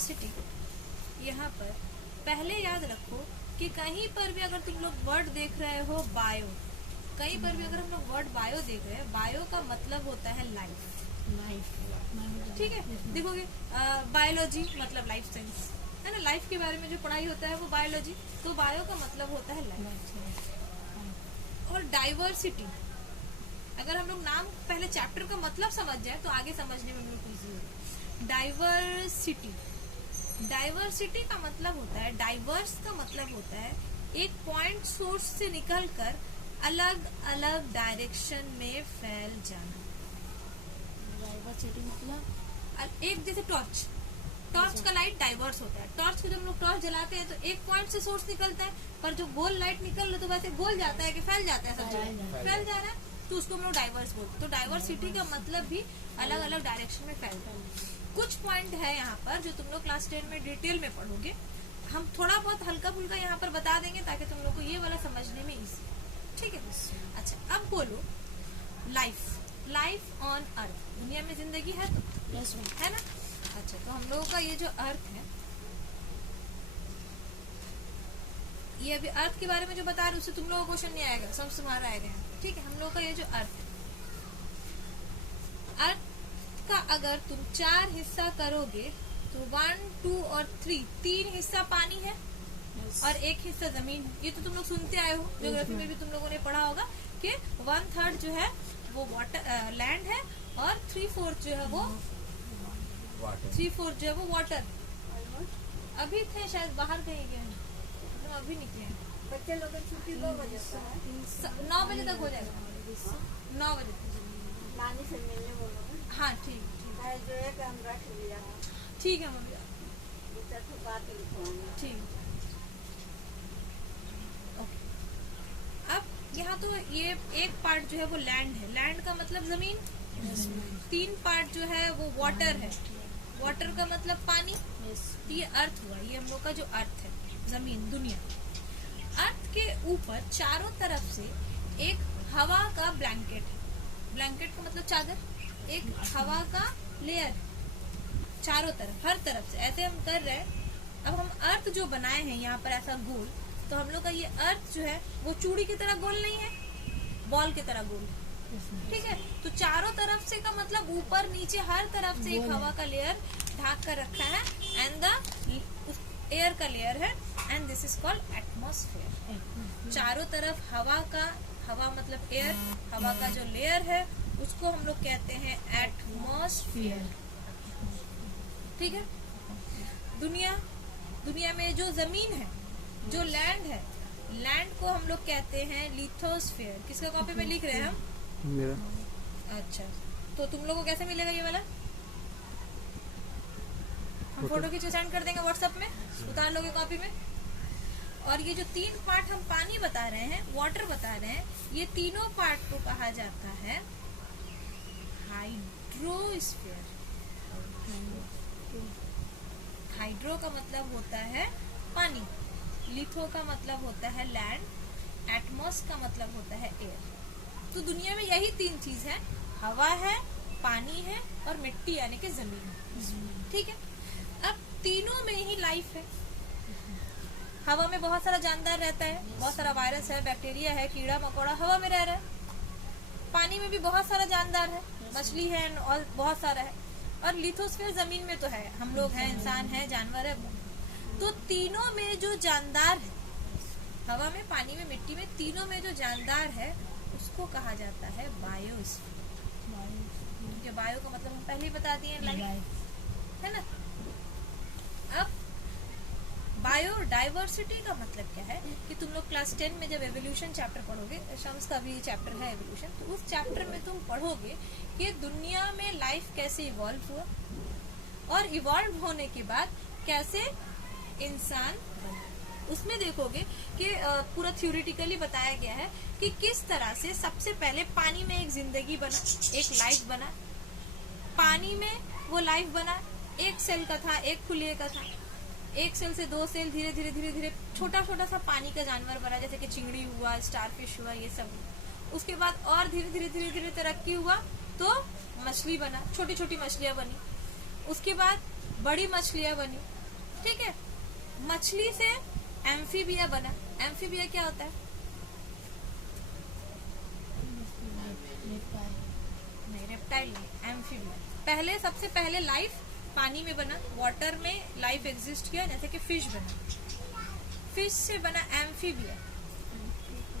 Biodiversity, यहाँ पर पहले याद रखो कि कहीं पर भी अगर तुम लोग वर्ड देख रहे हो बायो, कहीं पर भी अगर हम लोग वर्ड बायो देख रहे हैं, बायो का मतलब होता है लाइफ। ठीक है, देखोगे बायोलॉजी मतलब लाइफ साइंस है ना, लाइफ के बारे में जो पढ़ाई होता है वो बायोलॉजी, तो बायो का मतलब होता है लाइफ। और डाइवर्सिटी, अगर हम लोग नाम पहले चैप्टर का मतलब समझ जाए तो आगे समझने में बिल्कुल इजी होगा। डाइवर्सिटी, डाइवर्सिटी का मतलब होता है, डाइवर्स का मतलब होता है एक पॉइंट सोर्स से निकलकर अलग अलग डायरेक्शन में फैल जाना। डाइवर्सिटी मतलब एक जैसे टॉर्च, टॉर्च का लाइट डाइवर्स होता है। टॉर्च को जब हम लोग टॉर्च जलाते हैं तो एक पॉइंट से सोर्स निकलता है, पर जो गोल लाइट निकल रहा है तो वैसे गोल जाता है कि फैल जाता है, सब जगह फैल जा रहा है, तो उसको हम लोग डाइवर्स बोलते हैं। तो डाइवर्सिटी का मतलब भी अलग अलग डायरेक्शन में फैलता है। कुछ पॉइंट है यहाँ पर जो तुम लोग क्लास 10 में डिटेल में पढ़ोगे, हम थोड़ा बहुत हल्का फुल्का यहाँ पर बता देंगे ताकि तुम लोग को ये वाला समझने में इजी। ठीक है, अच्छा अब बोलो लाइफ, लाइफ ऑन अर्थ, दुनिया में जिंदगी है तो है ना। अच्छा, तो हम लोगों का ये जो अर्थ है, ये अभी अर्थ के बारे में जो बता रहे उससे तुम लोगों को क्वेश्चन नहीं आएगा, सब तुम्हारा आएगा। ठीक है, हम लोगों का ये जो अर्थ है, अर्थ का अगर तुम 4 हिस्सा करोगे तो 1, 2 और 3, 3 हिस्सा पानी है और 1 हिस्सा जमीन है। ये तो तुम लोग सुनते आए हो, ज्योग्राफी में भी तुम लोगों ने पढ़ा होगा कि 1/3 जो है वो वाटर लैंड है और 3/4 जो है वो वाटर। अभी थे शायद बाहर कहीं गए हैं, मतलब अभी निकले हैं। बच्चे लोग छुट्टी 2 बजे से 9 बजे तक हो जाएगा, 9 बजे तक। नानी से मिलने बोलोगे? हाँ ठीक है जो है कि हम रख लिया है। ठीक है मम्मी, तो बात लिखवाना। ठीक। ओके, अब यहाँ तो ये एक पार्ट जो है वो लैंड है, लैंड का मतलब जमीन। 3 पार्ट जो है वो वाटर है, वाटर का मतलब पानी। तो ये अर्थ हुआ, ये हम लोग का जो अर्थ है, जमीन, दुनिया। अर्थ के ऊपर चारों तरफ से एक हवा का ब्लैंकेट है, ब्लैंकेट का मतलब चादर, एक हवा का लेयर चारों तरफ, हर तरफ से ऐसे हम कर रहे हैं। अब हम अर्थ जो बनाए हैं यहाँ पर ऐसा गोल, तो हम लोग का ये अर्थ जो है वो चूड़ी की तरह गोल नहीं है, बॉल की तरह गोल है। ठीक है, तो चारों तरफ से का मतलब ऊपर नीचे हर तरफ से एक हवा का लेयर ढाक कर रखा है, एंड द एयर का लेयर है, and this is called atmosphere. चारों तरफ हवा का, हवा मतलब एयर, हवा का जो लेयर है उसको हम लोग कहते हैं एटमॉस्फेयर। ठीक है, दुनिया, दुनिया में जो जमीन है, जो लैंड है, लैंड को हम लोग कहते हैं लिथोस्फेयर। किसका कॉपी में लिख रहे हैं हम? मेरा। अच्छा, तो तुम लोगों को कैसे मिलेगा ये वाला? हम फोटो खींच के सेंड कर देंगे व्हाट्सएप में, उतार लोगे कॉपी में। और ये जो 3 पार्ट हम पानी बता रहे हैं, वाटर बता रहे हैं, ये तीनों पार्ट को कहा जाता है हाइड्रोस्फीयर। हाइड्रो का मतलब होता है पानी, लिथो का मतलब होता है लैंड, एटमॉस का मतलब होता है एयर। तो दुनिया में यही 3 चीज है, हवा है, पानी है और मिट्टी यानी कि जमीन है। ठीक है, अब तीनों में ही लाइफ है। हवा में बहुत सारा जानदार रहता है, बहुत सारा वायरस है, बैक्टीरिया है, कीड़ा मकोड़ा हवा में रह रहा है। पानी में भी बहुत सारा जानदार है, मछली है और बहुत सारा है। और लिथोस्फीयर जमीन में तो है, हम लोग हैं, इंसान है, जानवर है। तो तीनों में जो जानदार है, हवा में, पानी में, मिट्टी में, तीनों में जो जानदार है उसको कहा जाता है बायोस्फीयर। बायो का मतलब हम पहले ही बता दिए, लाइफ है ना। अब बायोडाइवर्सिटी का मतलब क्या है कि तुम लोग क्लास 10 में जब एवोल्यूशन चैप्टर पढ़ोगे, शम्स का भी चैप्टर है एवोल्यूशन, तो उस चैप्टर में तुम पढ़ोगे कि दुनिया में लाइफ कैसे इवॉल्व हुआ और इवॉल्व होने के बाद कैसे इंसान बना। उसमें देखोगे कि पूरा थ्योरेटिकली बताया गया है कि किस तरह से सबसे पहले पानी में एक जिंदगी बना, एक लाइफ बना। पानी में वो लाइफ बना, एक सेल का था, एक खुलिए का था, एक सेल से 2 सेल, धीरे धीरे धीरे धीरे छोटा छोटा सा पानी का जानवर बना, जैसे कि चिंगड़ी हुआ, स्टारफिश हुआ, ये सब। उसके बाद और धीरे धीरे धीरे धीरे तरक्की हुआ तो मछली बना, छोटी छोटी मछलियां बनी। उसके बाद बड़ी मछलियां बनी, ठीक है। मछली से एम्फीबिया बना। एम्फीबिया क्या होता है? नहीं, रेप्टाइल नहीं, एम्फीबिया। पहले सबसे पहले लाइफ पानी में बना, वाटर में लाइफ एग्जिस्ट किया, जैसे कि फिश बना। फिश से बना एम्फीबिया।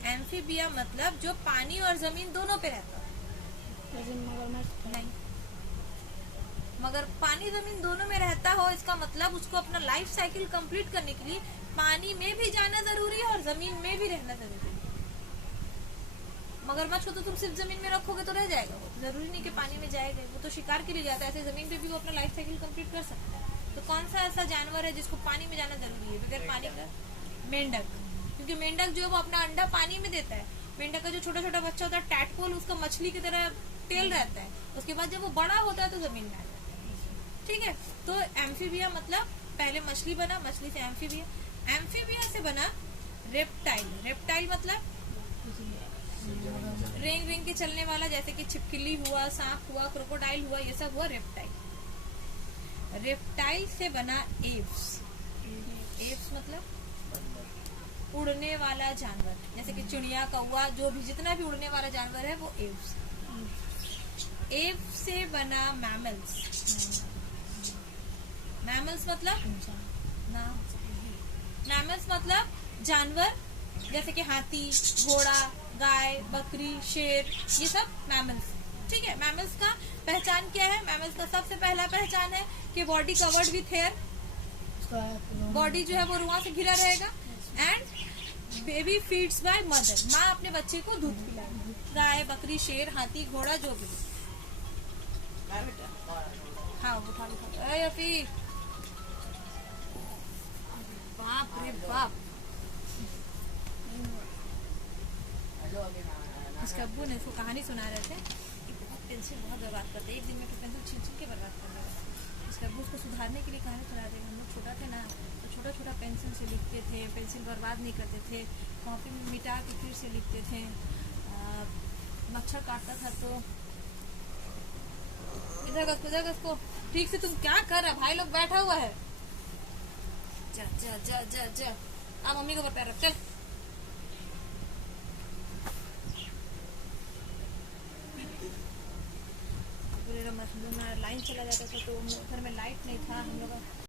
एम्फीबिया मतलब जो पानी और जमीन दोनों पे रहता है। नहीं, मगर पानी जमीन दोनों में रहता हो, इसका मतलब उसको अपना लाइफ साइकिल कंप्लीट करने के लिए पानी में भी जाना जरूरी है और जमीन में भी रहना जरूरी है। मगरमच्छ को तो तुम सिर्फ जमीन में रखोगे तो रह जाएगा, वो जरूरी नहीं कि पानी में जाएगा, वो तो शिकार के लिए जाता है। ऐसे जमीन पे भी वो अपना लाइफ साइकिल कंप्लीट कर सकता है। तो कौन सा ऐसा जानवर है जिसको पानी में जाना जरूरी है बगैर पानी का? मेंढक। क्योंकि मेंढक जो है वो अपना अंडा पानी में देता है। मेंढक का जो छोटा छोटा बच्चा होता है टैडपोल, उसका मछली की तरह टेल रहता है। उसके बाद जब वो बड़ा होता है तो जमीन में आ जाता है, ठीक है। तो एम्फीबिया मतलब पहले मछली बना, मछली से एम्फीबिया, एम्फीबिया से बना रेप्टाइल। रेप्टाइल मतलब रेंग रेंग के चलने वाला, जैसे कि छिपकली हुआ, सांप हुआ, क्रोकोडाइल हुआ, ये सब हुआ रेप्टाइल। रेप्टाइल से बना एव्स। एव्स मतलब उड़ने वाला जानवर, जैसे कि चिड़िया, कौवा, जो भी जितना भी उड़ने वाला जानवर है वो एव्स। एव्स से बना मैमल्स। मैमल्स मतलब ना, मैमल्स मतलब जानवर, जैसे कि हाथी, घोड़ा, गाय, बकरी, शेर, ये सब मैमल्स, ठीक है। मैमल्स का पहचान क्या है? मैमल्स का सबसे पहला पहचान है कि body covered with hair, body जो है वो रुआ से घिरा रहेगा। And baby feeds by mother, माँ अपने बच्चे को दूध पिलाएगी। गाय, बकरी, शेर, हाथी, घोड़ा, जो भी। हाँ उठा लो। अफी, बाप रे बाप, उसके अब्बू ने इसको कहानी सुना रहे थे कि बहुत पेंसिल बहुत बर्बाद करते, एक दिन में तो पेंसिल छीन छीन के बर्बाद कर देगा। उसके अब्बू उसको सुधारने के लिए कहानी सुना रहे थे। हम लोग छोटा थे ना, तो छोटा छोटा पेंसिल से लिखते थे, पेंसिल बर्बाद नहीं करते थे, कॉपी में मिटा के फिर से लिखते थे। मच्छर काटता था तो इधर उसको ठीक से, तुम क्या कर रहा? भाई लोग बैठा हुआ है। जा जा जा जा जा, आ मम्मी के ऊपर पैर रख, चल। लाइन चला जाता था तो घर में लाइट नहीं था, हम लोग